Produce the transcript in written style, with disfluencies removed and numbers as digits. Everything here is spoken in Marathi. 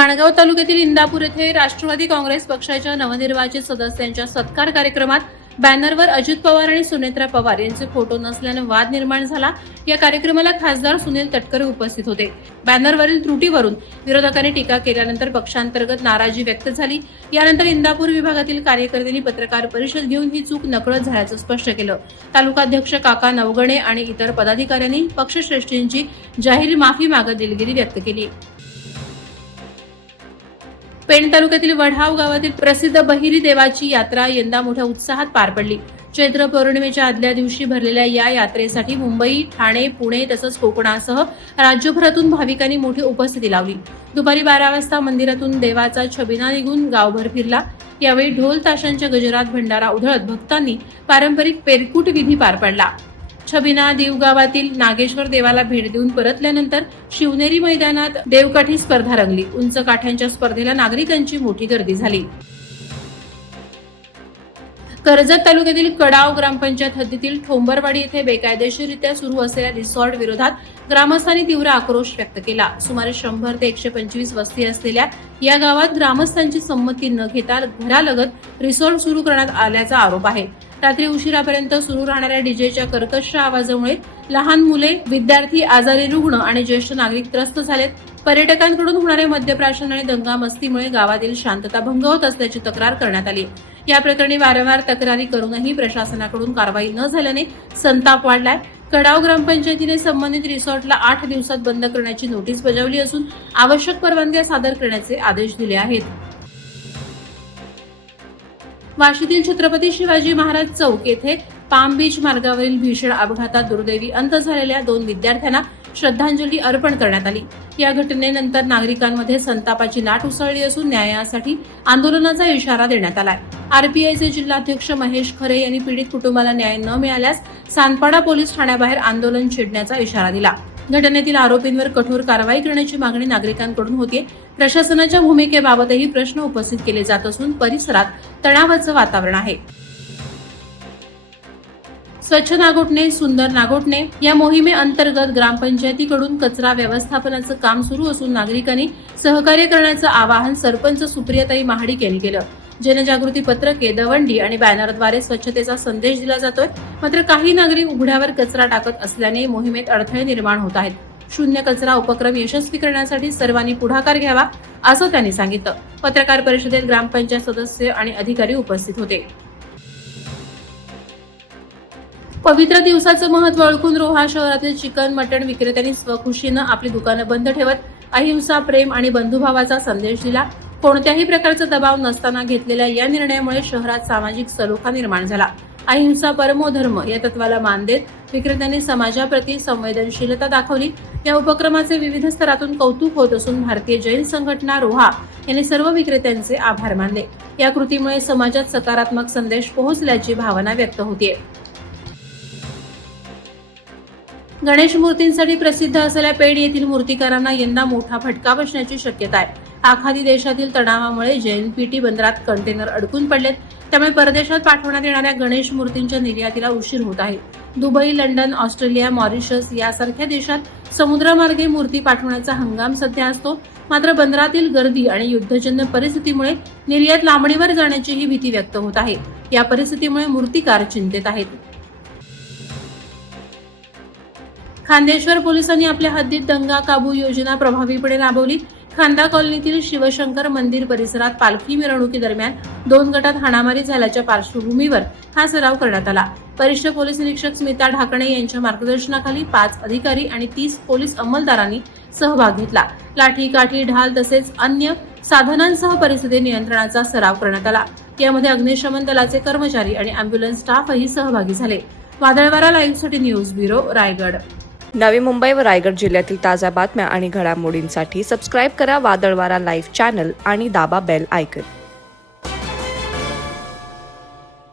माणगाव तालुक्यातील इंदापूर येथे राष्ट्रवादी काँग्रेस पक्षाच्या नवनिर्वाचित सदस्यांच्या सत्कार कार्यक्रमात बॅनरवर अजित पवार आणि सुनेत्रा पवार यांचे फोटो नसल्याने वाद निर्माण झाला। या कार्यक्रमाला खासदार सुनील तटकरे उपस्थित होते। बॅनरवरील त्रुटीवरून विरोधकांनी टीका केल्यानंतर पक्षांतर्गत नाराजी व्यक्त झाली। यानंतर इंदापूर विभागातील कार्यकर्त्यांनी पत्रकार परिषद घेऊन ही चूक नकळत झाल्याचं स्पष्ट केलं। तालुकाध्यक्ष काका नवगणे आणि इतर पदाधिकाऱ्यांनी पक्षश्रेष्ठींची जाहीर माफी मागत दिलगिरी व्यक्त केली। पेण तालुक्यातील वढाव गावातील प्रसिद्ध बहिरी देवाची यात्रा यंदा मोठ्या उत्साहात पार पडली। चैत्र पौर्णिमेच्या आदल्या दिवशी भरलेल्या या यात्रेसाठी मुंबई, ठाणे, पुणे तसंच कोकणासह राज्यभरातून भाविकांनी मोठी उपस्थिती लावली। दुपारी 12 वाजता मंदिरातून देवाचा छबिना निघून गावभर फिरला। यावेळी ढोल ताशांच्या गजरात भंडारा उधळत भक्तांनी पारंपरिक पेरकुट विधी पार पडला। छबिना देवगावातील नागेश्वर देवाला भेट देऊन परतल्यानंतर शिवनेरी मैदानात देवकाठी स्पर्धा रंगली। उंच काठ्यांच्या स्पर्धेला नागरिकांची मोठी गर्दी झाली। कर्जत तालुक्यातील कडाव ग्रामपंचायत हद्दीतील ठोंबरवाडी येथे बेकायदेशीररित्या सुरू असलेल्या रिसॉर्ट विरोधात ग्रामस्थांनी तीव्र आक्रोश व्यक्त केला। सुमारे 100 ते 125 वस्ती असलेल्या या गावात ग्रामस्थांची संमती न घेता घरालगत रिसॉर्ट सुरू करण्यात आल्याचा आरोप आहे। रात्री उशिरापर्यंत सुरू राहणाऱ्या डीजेच्या कर्कश आवाजामुळे लहान मुले, विद्यार्थी, आजारी रुग्ण आणि ज्येष्ठ नागरिक त्रस्त झालेत। पर्यटकांकडून होणारे मद्यप्राशन आणि दंगामस्तीमुळे गावातील शांतता भंग होत असल्याची तक्रार करण्यात आली। या प्रकरणी वारंवार तक्रारी करूनही प्रशासनाकडून कारवाई न झाल्याने संताप वाढलाय। कडाव ग्रामपंचायतीने संबंधित रिसॉर्टला 8 दिवसात बंद करण्याची नोटीस बजावली असून आवश्यक परवानग्या सादर करण्याचे आदेश दिले आहेत। वाशीतील छत्रपती शिवाजी महाराज चौक येथे पाम बीच मार्गावरील भीषण अपघातात दुर्दैवी अंत झालेल्या 2 विद्यार्थ्यांना श्रद्धांजली अर्पण करण्यात आली। या घटनेनंतर नागरिकांमध्ये संतापाची लाट उसळली असून न्यायासाठी आंदोलनाचा इशारा देण्यात आलाय। आरपीआयचे जिल्हाध्यक्ष महेश खरे यांनी पीडित कुटुंबाला न्याय न मिळाल्यास सानपाडा पोलीस ठाण्याबाहेर आंदोलन छेडण्याचा इशारा दिला। घटनेतील आरोपींवर कठोर कारवाई करण्याची मागणी नागरिकांकडून होते। प्रशासनाच्या भूमिकेबाबतही प्रश्न उपस्थित केले जात असून परिसरात तणावाचं वातावरण आहे। स्वच्छ नागोठणे सुंदर नागोठणे या मोहिमेअंतर्गत ग्रामपंचायतीकडून कचरा व्यवस्थापनाचं काम सुरू असून नागरिकांनी सहकार्य करण्याचं आवाहन सरपंच सुप्रियाताई महाडिक यांनी केलं। जनजागृती पत्रके, दवंडी आणि बॅनरद्वारे स्वच्छतेचा संदेश दिला जातोय। मात्र काही नागरिक उघड्यावर कचरा टाकत असल्याने मोहिमेत अडथळे निर्माण होत आहेत। शून्य कचरा उपक्रम यशस्वी करण्यासाठी सर्वांनी पुढाकार घ्यावा असं त्यांनी सांगितलं। पत्रकार परिषदेत ग्रामपंचायत सदस्य आणि अधिकारी उपस्थित होते। पवित्र दिवसाचं महत्त्व ओळखून रोहा शहरातील चिकन मटण विक्रेत्यांनी स्वखुशीनं आपली दुकानं बंद ठेवत अहिंसा, प्रेम आणि बंधुभावाचा संदेश दिला। कोणत्याही प्रकारचा दबाव नसताना घेतलेल्या या निर्णयामुळे शहरात सामाजिक सलोखा निर्माण झाला। अहिंसा परमो धर्म या तत्वाला मान देत विक्रेत्यांनी समाजाप्रती संवेदनशीलता दाखवली। या उपक्रमाचे विविध स्तरातून कौतुक होत असून भारतीय जैन संघटना रोहा यांनी सर्व विक्रेत्यांचे आभार मानले। या कृतीमुळे समाजात सकारात्मक संदेश पोहोचल्याची भावना व्यक्त होतीये। गणेश मूर्तींसाठी प्रसिद्ध असलेल्या पेण येथील मूर्तिकारांना यंदा मोठा फटका बसण्याची शक्यता आहे। आखाती देशातील तणावामुळे जेएनपीटी बंदरात कंटेनर अडकून पडलेत। त्यामुळे परदेशात पाठवण्यात येणाऱ्या गणेश मूर्तींच्या निर्यातीला उशीर होत आहे। दुबई, लंडन, ऑस्ट्रेलिया, मॉरिशस यासारख्या देशात समुद्रमार्गे मूर्ती पाठवण्याचा हंगाम सध्या असतो। मात्र बंदरातील गर्दी आणि युद्धजन्य परिस्थितीमुळे निर्यात लांबणीवर जाण्याचीही भीती व्यक्त होत आहे। या परिस्थितीमुळे मूर्तिकार चिंतेत आहेत। खांदेश्वर पोलिसांनी आपल्या हद्दीत दंगा काबू योजना प्रभावीपणे राबवली। खांदा कॉलनीतील शिवशंकर मंदिर परिसरात पालखी मिरवणुकीदरम्यान 2 गटात हाणामारी झाल्याच्या पार्श्वभूमीवर हा सराव करण्यात आला। वरिष्ठ पोलीस निरीक्षक स्मिता ढाकणे यांच्या मार्गदर्शनाखाली 5 अधिकारी आणि 30 पोलीस अंमलदारांनी सहभाग घेतला। लाठी, काठी, ढाल तसेच अन्य साधनांसह परिस्थिती नियंत्रणाचा सराव करण्यात आला। यामध्ये अग्निशमन दलाचे कर्मचारी आणि अँब्युलन्स स्टाफही सहभागी झाले। वादळवारा लाईव्हसाठी न्यूज ब्युरो, रायगड। नवी मुंबई व रायगड जिल्ह्यातील ताज्या बातम्या आणि घडामोडींसाठी सबस्क्राईब करा वादळवारा लाईव्ह चॅनल आणि दाबा बेल आयकॉन।